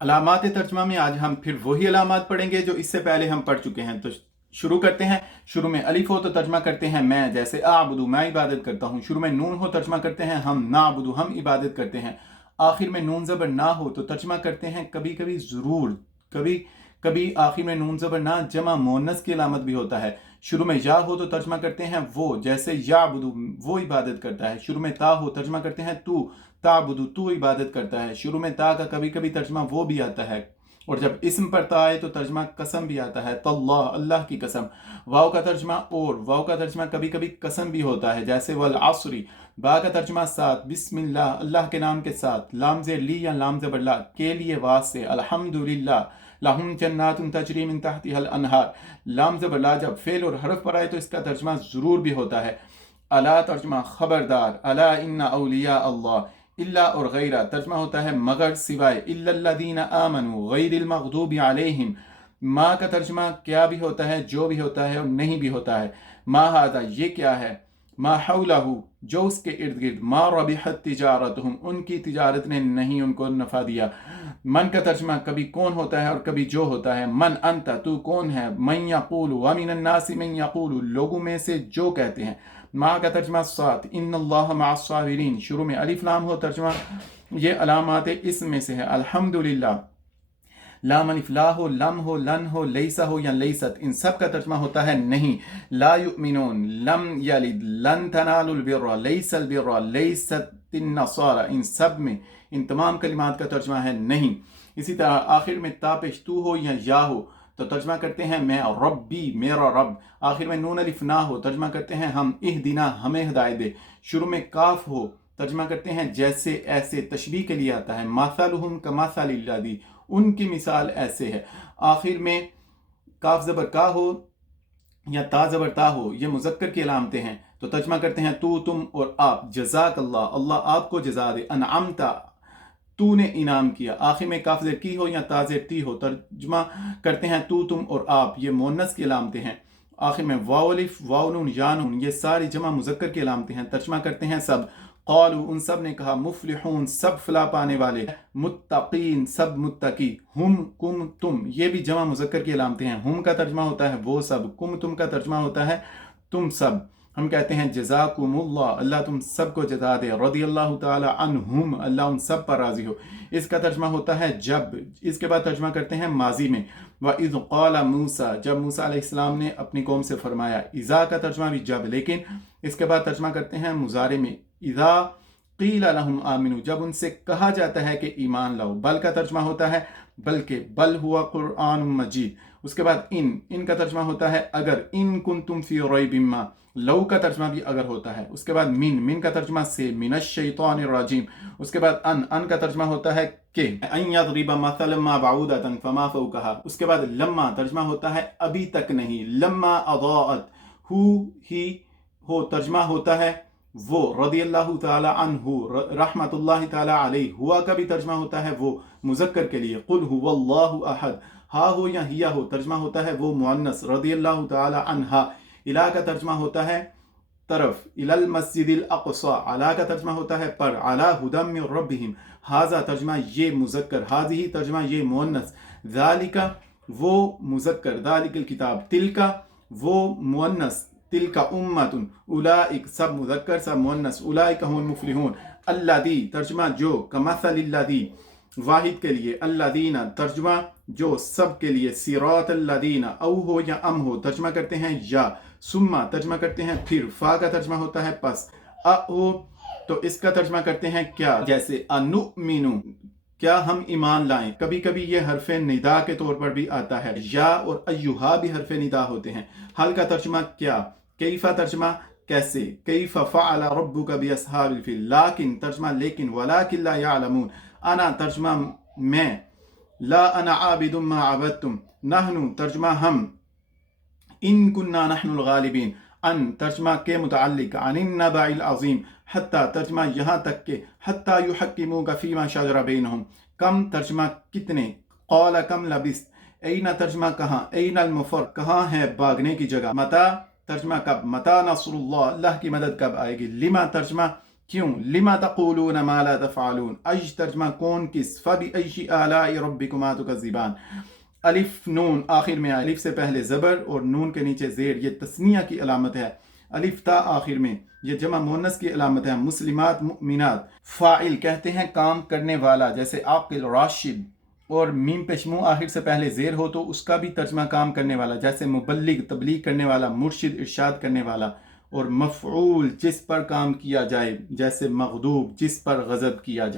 علامات ترجمہ میں آج ہم پھر وہی علامات پڑھیں گے جو اس سے پہلے ہم پڑھ چکے ہیں۔ تو شروع کرتے ہیں۔ شروع میں الف ہو تو ترجمہ کرتے ہیں میں، جیسے اعبدو میں عبادت کرتا ہوں۔ شروع میں نون ہو ترجمہ کرتے ہیں ہم، نعبدو ہم عبادت کرتے ہیں۔ آخر میں نون زبر نہ ہو تو ترجمہ کرتے ہیں کبھی کبھی ضرور، کبھی کبھی آخر میں نون زبر نہ جمع مؤنث کی علامت بھی ہوتا ہے۔ شروع میں یا ہو تو ترجمہ کرتے ہیں وہ، جیسے یعبدو وہ عبادت کرتا ہے۔ شروع میں تا ہو ترجمہ کرتے ہیں تو، تعبدو تو عبادت کرتا ہے۔ شروع میں تا کا کبھی کبھی ترجمہ وہ بھی آتا ہے، اور جب اسم پر تا آئے تو ترجمہ قسم بھی آتا ہے، تاللہ اللہ کی قسم۔ واو کا ترجمہ اور، واو کا ترجمہ کبھی کبھی قسم بھی ہوتا ہے، جیسے والعصر۔ با کا ترجمہ ساتھ، بسم اللہ اللہ کے نام کے ساتھ۔ لام زیر لی یا لام زبر لا کے لیے واسطے، الحمدللہ لہم جنات تجری من تحتها الانہار۔ لام زبر لا جب فعل اور حرف پر آئے تو اس کا ترجمہ ضرور بھی ہوتا ہے، الا ترجمہ خبردار، الا ان اولیاء اللہ۔ الا اور غیرہ ترجمہ ہوتا ہے مگر، سوائے، الا الذین آمنوا غیر المغضوب علیہم۔ ما کا ترجمہ کیا بھی ہوتا ہے، جو بھی ہوتا ہے اور نہیں بھی ہوتا ہے۔ ما ھذا یہ کیا ہے، ما حولہ جو اس کے ارد گرد، ما ربحت تجارتہم ان کی تجارت نے نہیں ان کو نفع دیا۔ من کا ترجمہ کبھی کون ہوتا ہے اور کبھی جو ہوتا ہے، من انت تو کون ہے، من یقول ومن الناس من یقول لوگوں میں سے جو کہتے ہیں۔ ما کا ترجمہ ساتھ، ان اللہ مع الصابرین۔ شروع میں الف لام ہو ترجمہ یہ علامات اسم میں سے ہے، الحمدللہ۔ لام الف لا ہو، لم ہو، لن ہو، لیسا ہو یا لیست، ان سب کا ترجمہ ہوتا ہے نہیں۔ لا یؤمنون، لم یلد، لن تنالوا البر، لیس البر، لیست النصارى، ان سب میں، ان تمام کلمات کا ترجمہ ہے نہیں۔ اسی طرح آخر میں تا پیش تو ہو یا ہو تو ترجمہ کرتے ہیں میں، ربی میرا رب۔ آخر میں نون الف نہ ہو ترجمہ کرتے ہیں ہم، اہدنا ہمیں ہدایت دے۔ شروع میں کاف ہو ترجمہ کرتے ہیں جیسے ایسے، تشبیہ کے لیے آتا ہے، مثلہم کمثل الذی ان کی مثال ایسے ہے۔ آخر میں کاف زبر کا ہو یا تا زبر تا ہو یہ مذکر کی علامتیں ہیں، تو ترجمہ کرتے ہیں تو تم اور آپ، جزاک اللہ اللہ آپ کو جزا دے، انعمتا تو نے انعام کیا۔ آخر میں کاف زیر کی ہو یا تا زیر تی ہو ترجمہ کرتے ہیں تو تم اور آپ، یہ مؤنث کی علامتیں ہیں۔ آخر میں واو الف واو نون یا نون یہ ساری جمع مذکر کی علامتیں ہیں، ترجمہ کرتے ہیں سب، قالوا ان سب نے کہا، مفلحون سب فلاح پانے والے، متقین سب متقی، ہم کم تم یہ بھی جمع مذکر کی علامتیں ہیں، ہم کا ترجمہ ہوتا ہے وہ سب، کم تم کا ترجمہ ہوتا ہے تم سب۔ ہم کہتے ہیں جزاکم اللہ اللہ تم سب کو جزا دے، رضی اللہ تعالی عنہم اللہ ان سب پر راضی ہو، اس کا ترجمہ ہوتا ہے جب۔ اس کے بعد ترجمہ کرتے ہیں ماضی میں، وَإِذْ قَالَ مُوسَى جب موسیٰ علیہ السلام نے اپنی قوم سے فرمایا، اذا کا ترجمہ بھی جب، لیکن اس کے بعد ترجمہ کرتے ہیں مضارع میں، اذا قیل لہم آمنوا جب ان سے کہا جاتا ہے کہ ایمان لاؤ۔ بل کا ترجمہ ہوتا ہے بلکہ، بل ہوا قرآن مجید۔ اس کے بعد ان کا ترجمہ ہوتا ہے اگر، ان کنتم فی ریب ما، لو کا ترجمہ بھی اگر ہوتا ہے۔ اس کے بعد من کا ترجمہ سے، من الشیطان الرجیم۔ اس کے بعد ان کا ترجمہ ہوتا ہے کہ، ان یضرب مثلا ما بعودۃ فما فوقها۔ اس کے بعد لما ترجمہ ہوتا ہے ابھی تک نہیں، لما اضاءت، ہی ہو ترجمہ ہوتا ہے وہ، رضی اللہ تعالی عنہ رحمت اللہ تعالی علیہ، ہوا کا بھی ترجمہ ہوتا ہے وہ مذکر کے لیے، قل هو اللہ احد، ہا ہو یا ہیا ہو ترجمہ ہوتا ہے وہ مؤنث، رضی اللہ تعالی عنہا۔ الہ کا ترجمہ ہوتا ہے طرف، الی المسجد الاقصی، علی کا ترجمہ ہوتا ہے پر، علی ھدی من ربہم، ھذا ترجمہ یہ مذکر، ھذہ ترجمہ یہ مؤنث، ذالک وہ مذکر، ذالک الکتاب، تلک وہ مؤنث، تلک امۃ، اولئک سب مذکر سب مؤنث، اولئک هم المفلحون، الذی ترجمہ جو، کمثل الذی واحد کے لیے، الذین ترجمہ جو سب کے لیے، صراط الذین او ہو یا ام ہو ترجمہ کرتے ہیں یا، ثم ترجمہ کرتے ہیں پھر، فا کا ترجمہ ہوتا ہے پس، ہو تو اس کا ترجمہ کرتے ہیں کیا، جیسے انؤمن کیا ہم ایمان لائیں۔ کبھی کبھی یہ حرف ندا کے طور پر بھی آتا ہے، یا اور ایہا بھی حرف ندا ہوتے ہیں۔ حل کا ترجمہ کیا، کیفہ ترجمہ کیسے، کیف فعل ربک باصحاب الفیل، لیکن ترجمہ لیکن، ولکن لا یعلمون، انا ترجمہ میں، لا انا عابد ما عبدتم، نحن ترجمہ ہم، ان کننا نحن الغالبین، ان ترجمہ کے متعلق، عن النبع العظیم، حتی ترجمہ یہاں تک کہ، حتی یحکموک فیما شجر بینہم، کم ترجمہ کتنے، قال کم لبثت، این ترجمہ کہاں، این المفر کہاں ہے بھاگنے کی جگہ، متی ترجمہ کب، متی نصر اللہ اللہ کی مدد کب آئے گی، لما ترجمہ کیوں؟ لما تقولون ما لا تفعلون، اج ترجمہ کون کس، فبأي آلاء ربكما تكذبان، الف نون آخر میں، الف سے پہلے زبر اور نون کے نیچے زیر، یہ تثنیہ کی علامت ہے، الف تا آخر میں، یہ جمع مونس کی علامت ہے، مسلمات مؤمنات، فاعل کہتے ہیں کام کرنے والا، جیسے عاقل راشد، اور میم پیشمو آخر سے پہلے زیر ہو تو اس کا بھی ترجمہ کام کرنے والا، جیسے مبلغ تبلیغ کرنے والا، مرشد ارشاد کرنے والا، اور مفعول جس پر کام کیا جائے، جیسے مغضوب جس پر غضب کیا جائے۔